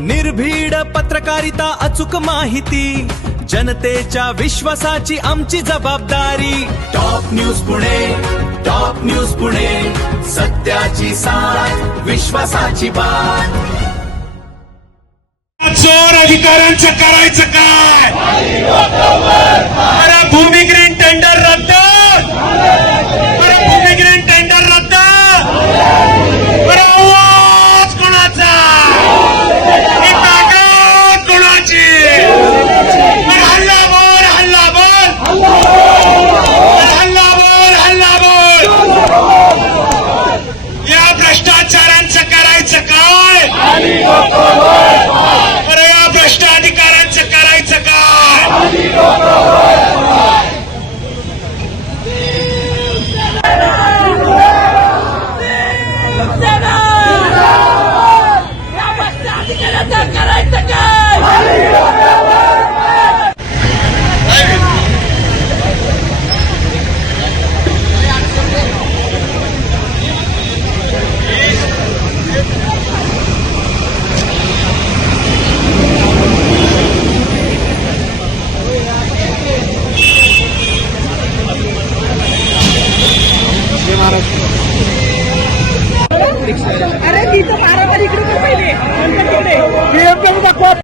निर्भीड पत्रकारिता, अचूक माहिती, जनतेच्या विश्वासाची आमची जबाबदारी। Top news Pune, top news Pune, सत्याची साथ, विश्वासाची बात। चोर अधिकाऱ्यांचं करायचं काय? अरे भूमिग्रीन टेंडर रद्द, अरे भूमिग्रीन टेंडर रद्द, अरे आवाज कोणाचा? ही ताकद कोणाची? अरे हल्ला बोल, हल्ला बोल, अरे हल्ला बोल, हल्ला बोल। या भ्रष्टाचारांचं करायचं काय? अरे या भ्रष्ट अधिकाऱ्यांचं करायचं काय? अरे ती तर पारावर इकडे पहिले